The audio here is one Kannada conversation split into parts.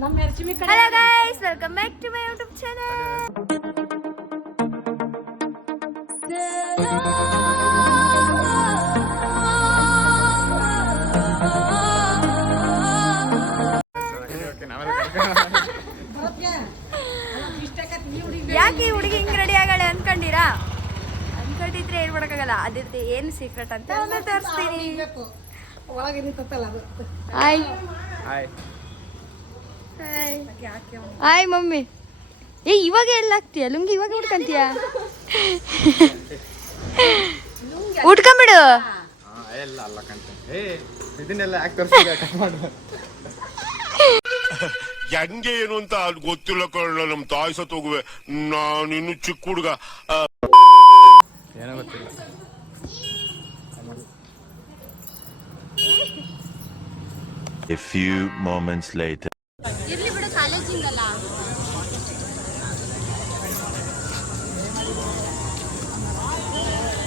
Hello guys, welcome back to my YouTube channel. ಯಾಕೆ ಈ ಹುಡುಗಿ ಹಿಂಗ್ ರೆಡಿ ಆಗಳೆ ಅನ್ಕೊಂಡಿರಾ? ಅನ್ಕೊಂಡಿದ್ರೆ ಏನ್ ಮಾಡಕ್ಕಾಗಲ್ಲ. ಅದಿರ್ತಿ ಏನು ಸೀಕ್ರೆಟ್ ಅಂತ ಆಮೇಲೆ ತೋರಿಸ್ತೀನಿ. Hi hi mummy. ಏ ಇವಾಗ ಎಲ್ಲ ಹಾಕ್ತೀಯ ಲುಂಗಿ? ಇವಾಗ ಉಟ್ಕಂತೀಯ? ಉಟ್ಕೊಂಬಿಡು. ಹೆಂಗೆ ಏನು ಅಂತ ಗೊತ್ತಿಲ್ಲ ಕಳ್ಳ. ನಮ್ ತಾಯಿ ಸತ್ ಹೋಗುವೆ, ನಾನಿನ್ನು ಚಿಕ್ಕ ಹುಡುಗ. ಏನೋ ಗೊತ್ತಿಲ್ಲ. A few moments later. ಇರ್ಲಿ ಬಿಡು, ಕಾಲೇಜಿಂದಲ್ಲ.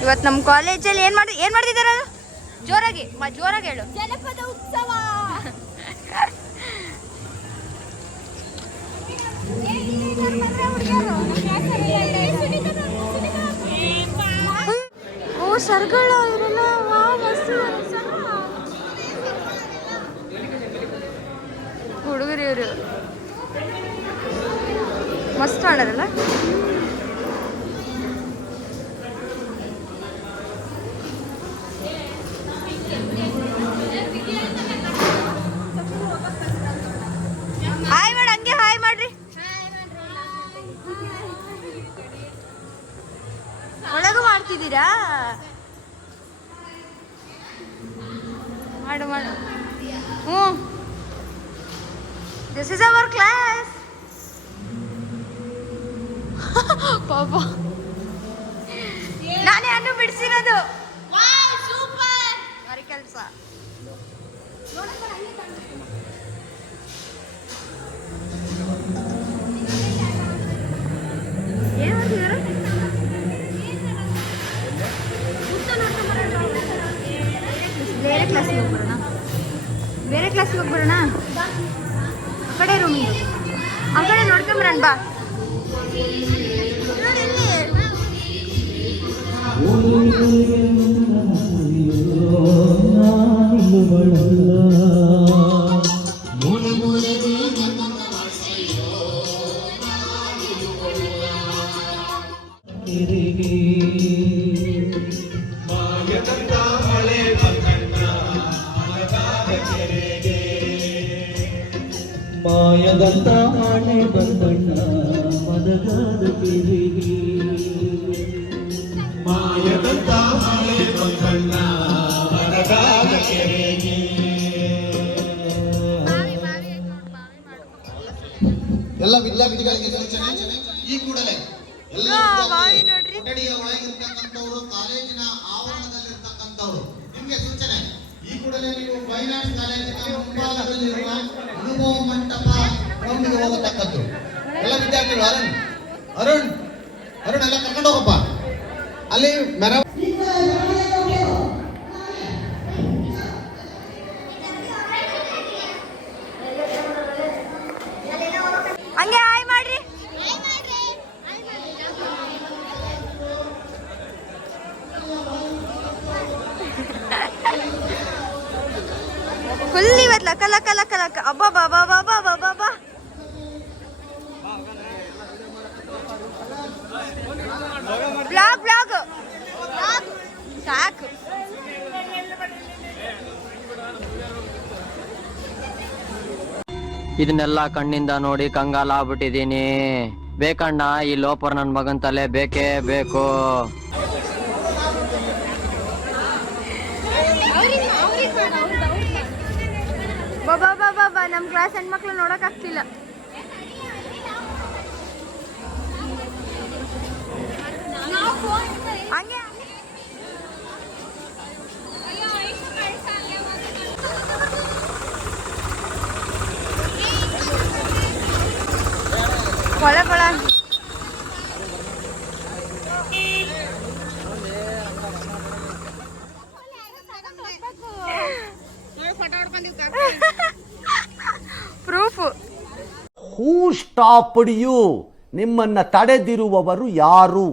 ಇವತ್ತು ನಮ್ಮ ಕಾಲೇಜಲ್ಲಿ ಏನ್ ಮಾಡ್ತಿದಾರ? ಜೋರಾಗಿ ಹೇಳು. ಜನಪದ ಉತ್ಸವ. ಓ ಸರ್ಗಳ ಇವರೆಲ್ಲ ಹುಡುಗರು ಇವರು ಮಸ್ತ್ ಮಾಡೋದಲ್ಲ. ಹಾಯ್ ಮಾಡಿ, ಹಂಗೆ ಹಾಯ್ ಮಾಡ್ರಿ. ಒಳಗೂ ಮಾಡ್ತಿದ್ದೀರಾ? ಮಾಡು ಹ್ಞೂ. This is our class. ಪಾಪ ನಾನೇ ಅನ್ನು ಬಿಡಿಸಿರೋದು. ಭಾರಿ ಕೆಲಸ. ಏನು ಮಾಡ್ತಿದ್ದಾರೆ? ಬೇರೆ ಕ್ಲಾಸಿಗೆ ಹೋಗ್ಬರೋಣ. ಆ ಕಡೆ ರೂಮಿಗೆ, ಆ ಕಡೆ ನೋಡ್ಕೊಂಬರೋಣ ಬಾ. ಮಾಯದಂತ ಮಳೆ ಬಂದಣ್ಣ ಮದಗಾದ ಕೆರೆಗೆ, ಮಾಯದಂತ ಮಳೆ ಬಂದಣ್ಣ ಮದಗಾದ ಕೆರೆಗೆ. ಎಲ್ಲ ವಿದ್ಯಾರ್ಥಿಗಳಿಗೆ ಸೂಚನೆ, ಈ ಕೂಡಲೇ ಎಲ್ಲ ಕೊಠಡಿಯ ಒಳಗಿರ್ತಕ್ಕಂಥವ್ರು, ಕಾಲೇಜಿನ ಆವರಣದಲ್ಲಿರ್ತಕ್ಕಂಥವ್ರು ನಿಮ್ಗೆ ಸೂಚನೆ, ಈ ಕೂಡಲೇ ನೀವು ಫೈನಾನ್ಸ್ ಕಾಲೇಜಿನ ಮುಂಭಾಗದಲ್ಲಿರುವ ಅನುಭವ ಮಂಟಪ ಗ್ರೌಂಡಿಗೆ ಹೋಗತಕ್ಕದ್ದು. ಎಲ್ಲ ವಿದ್ಯಾರ್ಥಿಗಳು ಅರುಣ್ ಎಲ್ಲ ಕರ್ಕೊಂಡು ಹೋಗಪ್ಪ. ಅಲ್ಲಿ ಮೆರ ಹಂಗೆ ಹಾಯ್ ಮಾಡ್ರಿ. ಫುಲ್ ಇವತ್ತು ಲಕ್ಕ ಲಕ್ಕ ಲಕ್ಕ ಲಕ್ಕ. ಅಬ್ಬಾ ಬಾಬಾ ಬಾಬಾ ಬಾಬಾ ಬಾ. ಬ್ಲಾಗ್ ಸಾಕು. ಇದನ್ನೆಲ್ಲ ಕಣ್ಣಿಂದ ನೋಡಿ ಕಂಗಾಲ ಆಗ್ಬಿಟ್ಟಿದೀನಿ. ಬೇಕಣ್ಣ, ಈ ಲೋಪರ್ ನನ್ ಮಗನ್ ತಲೆ ಬೇಕೇ ಬೇಕು. ಬಾಬಾ ಬಾಬಾ ಬಾ. ನಮ್ ಕ್ಲಾಸ್ ಹೆಣ್ಮಕ್ಳು ನೋಡಕ್ ಆಗ್ತಿಲ್ಲ. ಹಂಗೆ ಕೊಳ ಪ್ರೂಫ್ ಹೂ ಸ್ಟಾಪ್ಡ್ ಯು? ನಿಮ್ಮನ್ನ ತಡೆದಿರುವವರು ಯಾರು?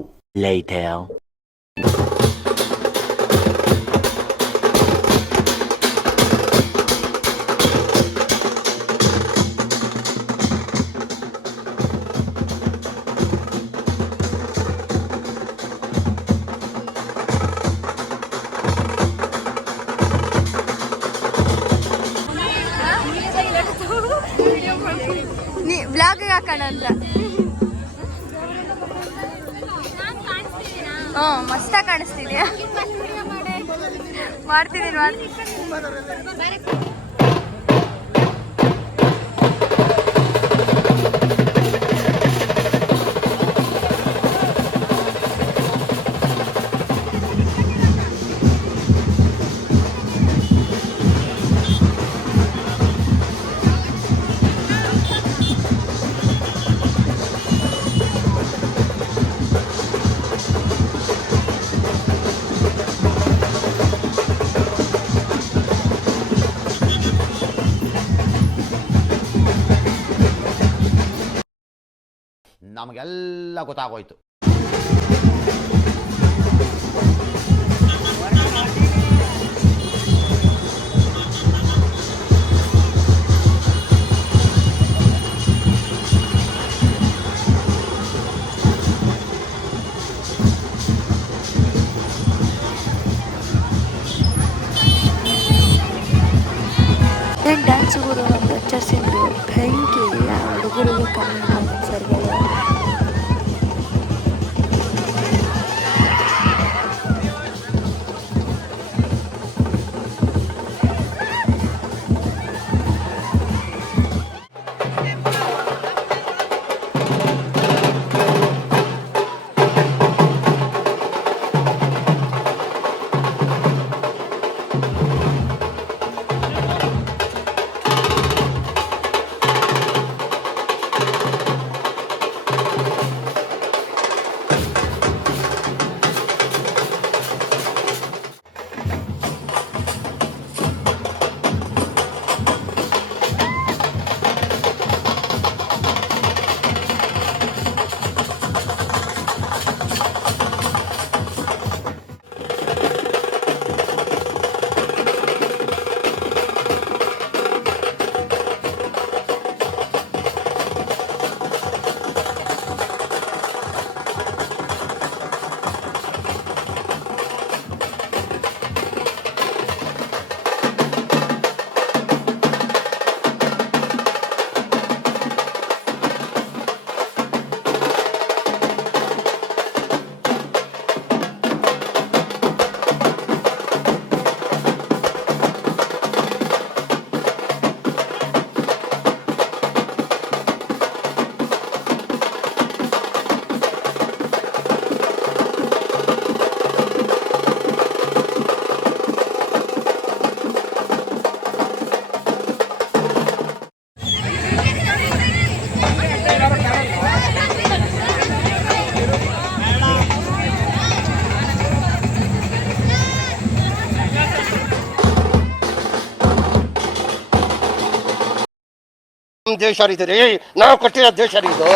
ಬ್ಲಾಗ್ ಹಾಕೋಣ ಅಂತ. ಮಸ್ತಾಗಿ ಕಾಣಿಸ್ತಿದ್ಯಾ? ಮಾಡ್ತಿದ್ದೀನಿ ನಮಗೆಲ್ಲ ಗೊತ್ತಾಗೋಯ್ತು. ಡ್ಯಾನ್ಸ್ ಗುರು ಅಂತ ಚರ್ಚಿಸಿದ್ರು. ಬೆಂಕಿ ಹುಡುಗರಿಗೆ ಕಮ್ಮಿ ಸರ್ಗಳು. ದೇಶ ಇದು ರೀ, ನಾವು ಕಟ್ಟಿರೋ ದೇಶ ರೀ ಇದು.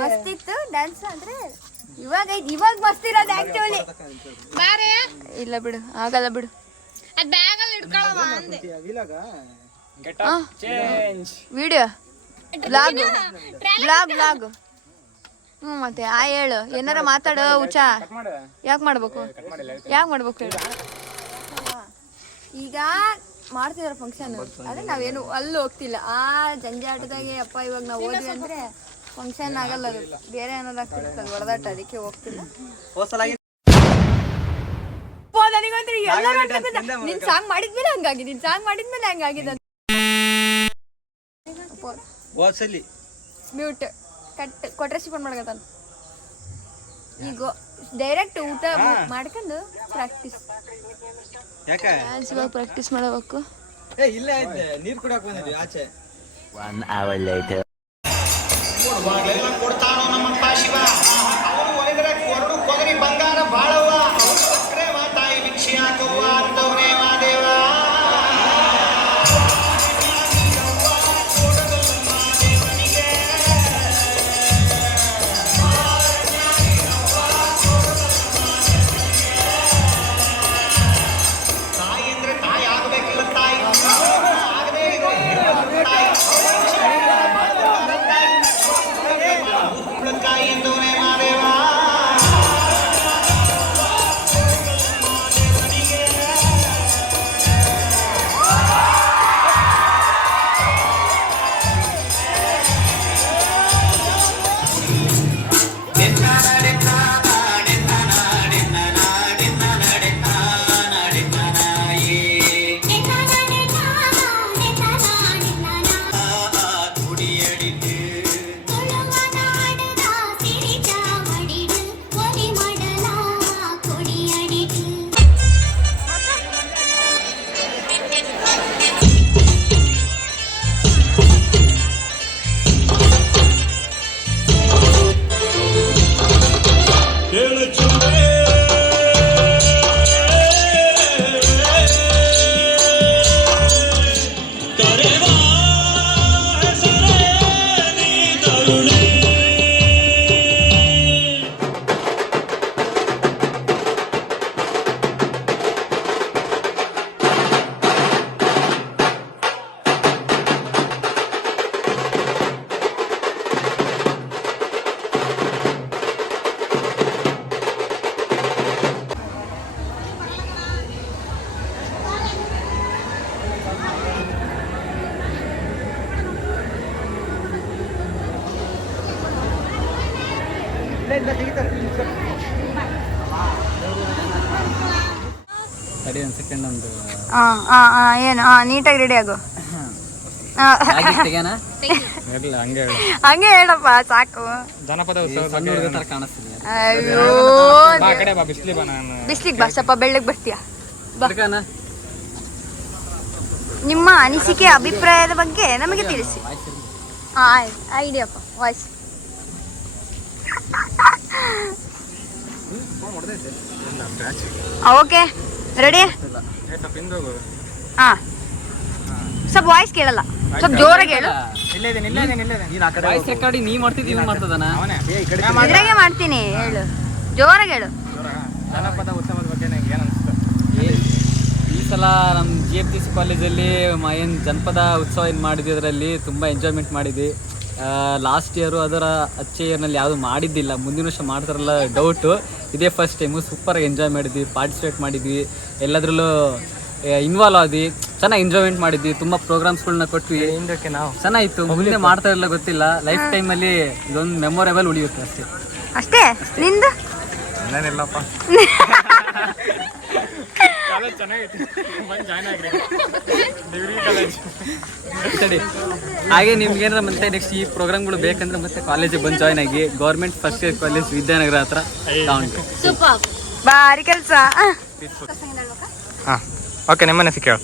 ಮಸ್ತಿತ್ತು ಡ್ಯಾನ್ಸ್ ಅಂದ್ರೆ. ಇವಾಗ ಮಸ್ತ್ ಇರೋದು ಆಕ್ಚುಲಿ. ಇಲ್ಲ ಬಿಡು, ಆಗಲ್ಲ ಬಿಡು. ವಿಡಿಯೋ ಬ್ಲಾಗ್ ಮತ್ತೆ ಹೇಳು ಏನಾರ ಮಾತಾಡು ಹುಚ್ಚ. ಯಾಕೆ ಮಾಡ್ಬೇಕು ಹೇಳು. ಈಗ ಮಾಡ್ತಿದಾರೆ ಫಂಕ್ಷನ್ ಆದ್ರೆ ನಾವೇನು ಅಲ್ಲಿ ಹೋಗ್ತಿಲ್ಲ. ಆ ಜಂಜಾಟದಾಗೆ ಅಪ್ಪ ಇವಾಗ ನಾವು ಹೋದ್ವಿ ಅಂದ್ರೆ ಫಂಕ್ಷನ್ ಆಗಲ್ಲ, ಅದು ಬೇರೆ ಏನಾದ್ರು ಆಗ್ತಿರ್ತದೆ ಹೊಡೆದಾಟ, ಅದಕ್ಕೆ ಹೋಗ್ತಿಲ್ಲ. ನಿನ್ ಸಾಂಗ್ ಮಾಡಿದ್ಮೇಲೆ ಹಂಗಾಗಿದೆ. ಮ್ಯೂಟ್ ಕೊಟ್ರೆ ಸಿಕ್ಕೊಂಡು ಮಾಡ್ಕತಾನ. ಈಗ ಡೈರೆಕ್ಟ್ ಊಟ ಮಾಡ್ಕೊಂಡು ಪ್ರಾಕ್ಟೀಸ್ ಇವಾಗ ಪ್ರಾಕ್ಟೀಸ್ ಮಾಡಬೇಕು. ನೀರ್ ಕುಡಕ್ ಬಂದಿದ್ವಿ ಆಚೆ. 1 hour later. ಕೊಡ್ತಾನೋ ನಮ್ಮಪ್ಪ ಶಿವ, ಅವನು ಒಲಿದ್ರೆ ಕೊರಡು ಕೊಗರಿ ಬಂಗಾರ ಬಾಳವ್ವ, ಅವನು ಸಕ್ಕರೆ ಮಾತಾಯಿ ಭಿಕ್ಷೆ ಹಾಕವ್ವ ಅಂತವ್ರೆ ಮಾದೇವ. ತಾಯಿ ಅಂದ್ರೆ ತಾಯಿ ಆಗ್ಬೇಕಿಲ್ಲ, ತಾಯಿ ಆಗದೆ ತಾಯಿ ಎಂದವನೇ ಮಾದೇವ. ಏನು ನೀಟಾಗಿ ರೆಡಿ ಆಗು. ಹಂಗೆ ಹೇಳಪ್ಪ ಸಾಕು. ಅಯ್ಯೋ ಬಿಸ್ಲಿಗೆ ಬಾ, ಸ್ವಲ್ಪ ಬೆಳ್ಳಗ್ ಬರ್ತೀಯ. ನಿಮ್ಮ ಅನಿಸಿಕೆ ಅಭಿಪ್ರಾಯದ ಬಗ್ಗೆ ನಮಗೆ ತಿಳಿಸಿ. ಐಡಿಯಪ್ಪ ವಾಯ್ಸ್. Okay ready. ಹಾ ಸ್ವಲ್ಪ ವಾಯ್ಸ್ ಕೇಳಲ್ಲ, ಸ್ವಲ್ಪ ಜೋರಾಗಿ ಹೇಳು. ಇದ್ರಾಗೆ ಮಾಡ್ತೀನಿ, ಹೇಳು ಜೋರಾಗಿ ಹೇಳು. ಈ ಸಲ ನಮ್ಮ GFTC ಕಾಲೇಜಲ್ಲಿ ಏನು ಜನಪದ ಉತ್ಸವ ಏನು ಮಾಡಿದ್ವಿ, ಅದರಲ್ಲಿ ತುಂಬ ಎಂಜಾಯ್ಮೆಂಟ್ ಮಾಡಿದ್ವಿ. ಲಾಸ್ಟ್ ಇಯರು ಅದರ ಅಚ್ಚೆ ಇಯರ್ನಲ್ಲಿ ಯಾವುದು ಮಾಡಿದ್ದಿಲ್ಲ, ಮುಂದಿನ ವರ್ಷ ಮಾಡ್ತಾರಲ್ಲ ಡೌಟು. ಇದೇ ಫಸ್ಟ್ ಟೈಮು ಸೂಪರಾಗಿ ಎಂಜಾಯ್ ಮಾಡಿದ್ವಿ, ಪಾರ್ಟಿಸಿಪೇಟ್ ಮಾಡಿದ್ವಿ, ಎಲ್ಲದರಲ್ಲೂ ಇನ್ವಾಲ್ವ್ ಆದ್ವಿ, ಚೆನ್ನಾಗಿ ಎಂಜಾಯ್ಮೆಂಟ್ ಮಾಡಿದ್ವಿ, ತುಂಬ ಪ್ರೋಗ್ರಾಮ್ಸ್ಗಳನ್ನ ಕೊಟ್ವಿ. ಚೆನ್ನಾಗಿತ್ತು. ಮುಂದೆ ಮಾಡ್ತಾ ಇರಲ್ಲ ಗೊತ್ತಿಲ್ಲ, ಲೈಫ್ ಟೈಮಲ್ಲಿ ಇದೊಂದು ಮೆಮೊರೇಬಲ್ ಉಳಿಯುತ್ತೆ ಅಷ್ಟೇ. ಅಷ್ಟೇ ನಿಂದು ಸರಿ. ಹಾಗೆ ನಿಮ್ಗೆ ಏನಾರ ಮತ್ತೆ ನೆಕ್ಸ್ಟ್ ಈ ಪ್ರೋಗ್ರಾಮ್ಗಳು ಬೇಕಂದ್ರೆ ಮತ್ತೆ ಕಾಲೇಜಿಗೆ ಬಂದು ಜಾಯ್ನ್ ಆಗಿ. Government first year college Vidyanagar ಹತ್ರ ಟೌನ್. ಬಾರಿ ಕೆಲಸ. ಓಕೆ, ನಿಮ್ಮ ಅನಿಸಿಕೆ ಹೇಳು.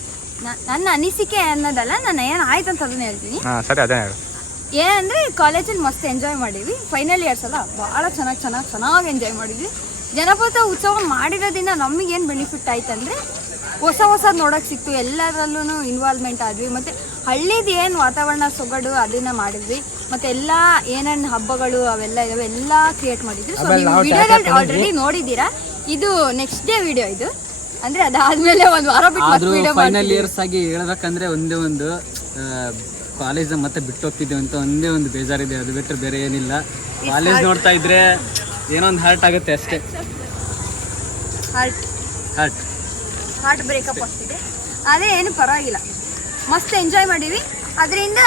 ನನ್ನ ಅನಿಸಿಕೆ ಅನ್ನೋದಲ್ಲ, ನಾನು ಏನು ಆಯ್ತು ಅಂತ ಅದನ್ನ ಹೇಳ್ತೀನಿ. ಸರಿ, ಅದೇ ಹೇಳು. ಏನಂದ್ರೆ ಕಾಲೇಜಲ್ಲಿ ಮಸ್ತ್ ಎಂಜಾಯ್ ಮಾಡಿದ್ವಿ. ಫೈನಲ್ ಇಯರ್ಸ್ ಅಲ್ಲ, ಭಾಳ ಚೆನ್ನಾಗಿ ಎಂಜಾಯ್ ಮಾಡಿದ್ವಿ. ಜನಪದ ಉತ್ಸವ ಮಾಡಿರೋದ್ರಿಂದ ನಮಗೇನು ಬೆನಿಫಿಟ್ ಆಯ್ತು ಅಂದರೆ ಹೊಸದು ನೋಡೋಕೆ ಸಿಕ್ತು. ಎಲ್ಲರಲ್ಲೂ ಇನ್ವಾಲ್ವ್ಮೆಂಟ್ ಆದ್ವಿ. ಮತ್ತು ಹಳ್ಳಿದು ಏನು ವಾತಾವರಣ ಸೊಗಡು ಅದನ್ನು ಮಾಡಿದ್ವಿ. ಮತ್ತು ಎಲ್ಲ ಏನೇನು ಹಬ್ಬಗಳು ಅವೆಲ್ಲ ಇದಾವೆ ಎಲ್ಲ ಕ್ರಿಯೇಟ್ ಮಾಡಿದ್ವಿ. ಸೊ ನೀವು ವಿಡಿಯೋದಲ್ಲಿ ಆಲ್ರೆಡಿ ನೋಡಿದ್ದೀರಾ. ಇದು ನೆಕ್ಸ್ಟ್ ಡೇ ವಿಡಿಯೋ ಇದು, ಅಂದರೆ ಅದಾದಮೇಲೆ ಒಂದು ವಾರ ಬಿಟ್ಟು ಫೈನಲ್ ಇಯರ್ಸ್ ಆಗಿ ಹೇಳ್ಬೇಕಂದ್ರೆ ಒಂದೇ ಒಂದು ಕಾಲೇಜ್ ಮತ್ತೆ ಬಿಟ್ಟು ಹೋಗ್ತಿದ್ದೇವೆ ಅಂತ ಒಂದೇ ಒಂದು ಬೇಜಾರಿದೆ, ಅದು ಬಿಟ್ಟರೆ ಬೇರೆ ಏನಿಲ್ಲ. ಕಾಲೇಜ್ ನೋಡ್ತಾ ಇದ್ರೆ ಏನೋ ಒಂದು ಹರ್ಟ್ ಆಗುತ್ತೆ ಅಷ್ಟೇ. ಹಾರ್ಟ್ ಬ್ರೇಕಪ್ ಆಗ್ತಿದೆ. ಅದೇ ಏನು ಪರವಾಗಿಲ್ಲ, ಮಸ್ತ್ ಎಂಜಾಯ್ ಮಾಡೀವಿ. ಅದರಿಂದ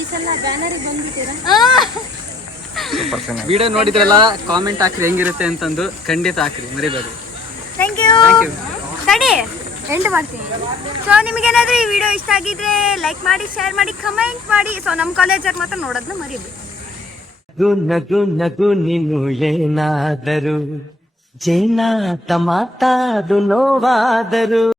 ಈ ಸಲ ಬ್ಯಾನರಿಗೆ ಬಂದ್ಬಿಟ್ಟಿರ. ವಿಡಿಯೋ ನೋಡಿದ್ರಲ್ಲ, ಕಾಮೆಂಟ್ ಹಾಕ್ರಿ ಹೆಂಗಿರುತ್ತೆ ಅಂತಂದು, ಖಂಡಿತ ಹಾಕ್ರಿ, ಮರಿಬೇಡಿ. Thank you. ಸರಿ ಎಂಡ್ ಮಾಡ್ತೀನಿ. ಸೊ ನಿಮಗೇನಾದರೂ ಈ ವಿಡಿಯೋ ಇಷ್ಟ ಆಗಿದ್ರೆ ಲೈಕ್ ಮಾಡಿ, ಶೇರ್ ಮಾಡಿ, ಕಮೆಂಟ್ ಮಾಡಿ. ಸೊ ನಮ್ಮ ಕಾಲೇಜಲ್ಲಿ ಮಾತ್ರ ನೋಡೋದನ್ನ ಮರಿಬೇಡಿ. ನಗು ನಗು ನೀನು ಏನಾದರೂ ಜೇನಾತ ಮಾತಾಡು ನೋವಾದರು.